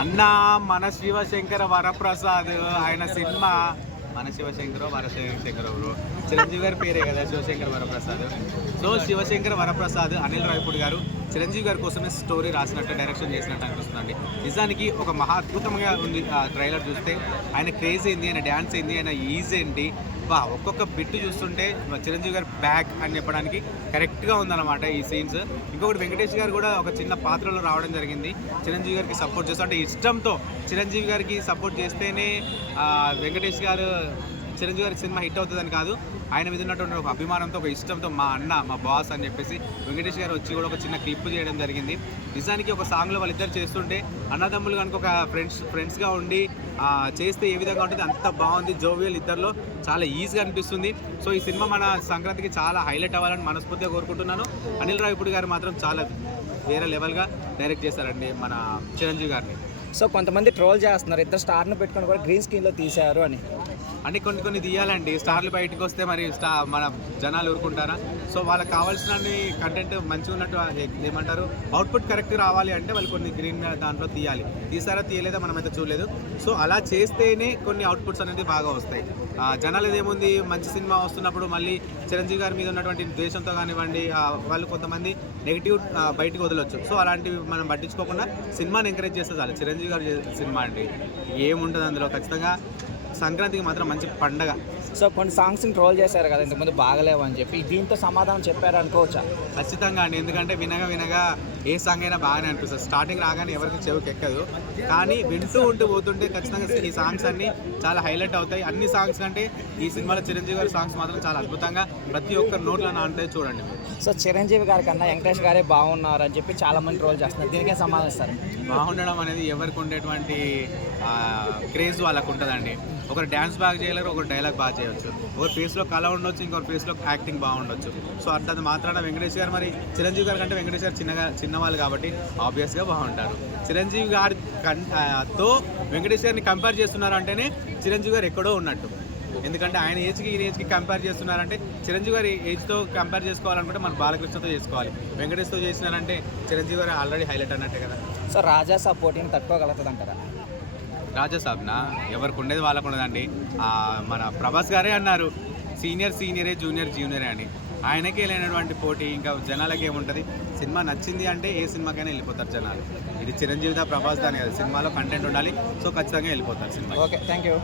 అన్న మన శివశంకర వరప్రసాద్ ఆయన సినిమా మన శివశంకరో వరశంకరో బ్రో చిరంజీవి గారి పేరే కదా శివశంకర వరప్రసాద్. సో శివశంకర వరప్రసాద్ అనిల్ రావిపూడి గారు చిరంజీవి గారి కోసమే స్టోరీ రాసినట్టు డైరెక్షన్ చేసినట్టు అనిపిస్తుందండి. నిజానికి ఒక మహా అద్భుతంగా ఉంది ఆ ట్రైలర్ చూస్తే. ఆయన క్రేజ్ ఏంది, ఆయన డ్యాన్స్ ఏంది, ఆయన ఈజ్ ఏంటి, ఒక్కొక్క బిట్టు చూస్తుంటే చిరంజీవి గారు బ్యాక్ అని చెప్పడానికి కరెక్ట్గా ఉందన్నమాట ఈ సీన్స్. ఇంకొకటి వెంకటేష్ గారు కూడా ఒక చిన్న పాత్రలో రావడం జరిగింది. చిరంజీవి గారికి సపోర్ట్ చేస్తూ అంటే ఇష్టంతో చిరంజీవి గారికి సపోర్ట్ చేస్తేనే వెంకటేష్ గారు చిరంజీవి గారి సినిమా హిట్ అవుతుందని కాదు, ఆయన మీద ఉన్నటువంటి ఒక అభిమానంతో ఒక ఇష్టంతో మా అన్న మా బాస్ అని చెప్పేసి వెంకటేష్ గారు వచ్చి కూడా ఒక చిన్న క్లిప్ చేయడం జరిగింది. నిజానికి ఒక సాంగ్లో వాళ్ళిద్దరు చేస్తుంటే అన్నదమ్ములు కనుక ఒక ఫ్రెండ్స్గా ఉండి చేస్తే ఏ విధంగా ఉంటుంది అంత బాగుంది. జోవియల్ ఇద్దరిలో చాలా ఈజీగా అనిపిస్తుంది. సో ఈ సినిమా మన సంక్రాంతికి చాలా హైలైట్ అవ్వాలని మనస్ఫూర్తిగా కోరుకుంటున్నాను. అనిల్ రావిపూడి గారు మాత్రం చాలా వేరే లెవెల్గా డైరెక్ట్ చేస్తారండి మన చిరంజీవి గారిని. సో కొంతమంది ట్రోల్ చేస్తున్నారు ఇద్దరు స్టార్ను పెట్టుకొని కూడా గ్రీన్ స్క్రీన్లో తీశారు అని. అంటే కొన్ని తీయాలండి. స్టార్లు బయటకు వస్తే మరి మన జనాలు ఊరుకుంటారా? సో వాళ్ళకి కావాల్సిన కంటెంట్ మంచిగా ఉన్నట్టు ఏమంటారు అవుట్పుట్ కరెక్ట్ రావాలి అంటే వాళ్ళు కొన్ని గ్రీన్ దాంట్లో తీయాలి. తీసారా తీయలేదా మనమైతే చూడలేదు. సో అలా చేస్తేనే కొన్ని అవుట్పుట్స్ అనేది బాగా వస్తాయి. జనాలు ఏముంది మంచి సినిమా వస్తున్నప్పుడు మళ్ళీ చిరంజీవి గారి మీద ఉన్నటువంటి ద్వేషంతో కానివ్వండి వాళ్ళు కొంతమంది నెగిటివ్ బయటకు వదలొచ్చు. సో అలాంటివి మనం పట్టించుకోకుండా సినిమాని ఎంకరేజ్ చేస్తే చాలు. చిరంజీవి గారు సినిమా అండి ఏముంటుంది అందులో. ఖచ్చితంగా సంక్రాంతికి మాత్రం మంచి పండగ. సో కొన్ని సాంగ్స్ని ట్రోల్ చేశారు కదా ఇంతకుముందు బాగలేవు అని చెప్పి, దీంతో సమాధానం చెప్పారు అనుకోవచ్చా? ఖచ్చితంగా అండి. ఎందుకంటే వినగా ఏ సాంగ్ అయినా బాగానే అనిపిస్తుంది. స్టార్టింగ్ రాగానే ఎవరికి చెవికి ఎక్కదు, కానీ వింటూ పోతుంటే ఖచ్చితంగా ఈ సాంగ్స్ అన్నీ చాలా హైలైట్ అవుతాయి. అన్ని సాంగ్స్ కంటే ఈ సినిమాలో చిరంజీవి గారి సాంగ్స్ మాత్రం చాలా అద్భుతంగా ప్రతి ఒక్కరు నోట్లో నాటుతాయి చూడండి. సో చిరంజీవి గారి కన్నా వెంకటేష్ గారే బాగున్నారు అని చెప్పి చాలా మంది ట్రోల్ చేస్తున్నారు, దీనికే సమాధానిస్తారు? బాగుండడం అనేది ఎవరికి ఉండేటువంటి క్రేజ్ వాళ్ళకు ఉంటుందండి. ఒకరు డ్యాన్స్ బాగా చేయలేరు, ఒకరు డైలాగ్ బాగా చేయవచ్చు, ఒకరు ఫేస్లో కళ ఉండొచ్చు, ఇంకొకరు ఫేస్లో యాక్టింగ్ బాగుండొచ్చు. సో అంత మాత్రాన వెంకటేష్ గారు మరి చిరంజీవి గారి కంటే వెంకటేష్ గారు చిన్నవాళ్ళు కాబట్టి ఆబ్వియస్గా బాగుంటారు. చిరంజీవి గారి తో వెంకటేష్ గారిని కంపేర్ చేస్తున్నారు అంటేనే చిరంజీవి గారు ఎక్కడో ఉన్నట్టు. ఎందుకంటే ఆయన ఏజ్కి ఈ ఏజ్కి కంపేర్ చేస్తున్నారంటే చిరంజీవి గారి ఏజ్తో కంపేర్ చేసుకోవాలనుకుంటే మన బాలకృష్ణతో చేసుకోవాలి. వెంకటేష్తో చేసినారంటే చిరంజీవి గారు ఆల్రెడీ హైలైట్ అన్నట్టే కదా. సో రాజా సపోర్టింగ్ తట్టుకోగలుగుతుంది అంటారా? రాజాసాబ్నా ఎవరికి ఉండేది వాళ్ళకు ఉండదండి. మన ప్రభాస్ గారే అన్నారు సీనియరే జూనియరే అని. ఆయనకే లేనటువంటి పోటీ ఇంకా జనాలకి ఏముంటుంది? సినిమా నచ్చింది అంటే ఏ సినిమాకైనా వెళ్ళిపోతారు జనాలు. ఇది చిరంజీవిదా ప్రభాస్ దాని కదా, సినిమాలో కంటెంట్ ఉండాలి. సో ఖచ్చితంగా వెళ్ళిపోతారు సినిమా. Okay, thank you.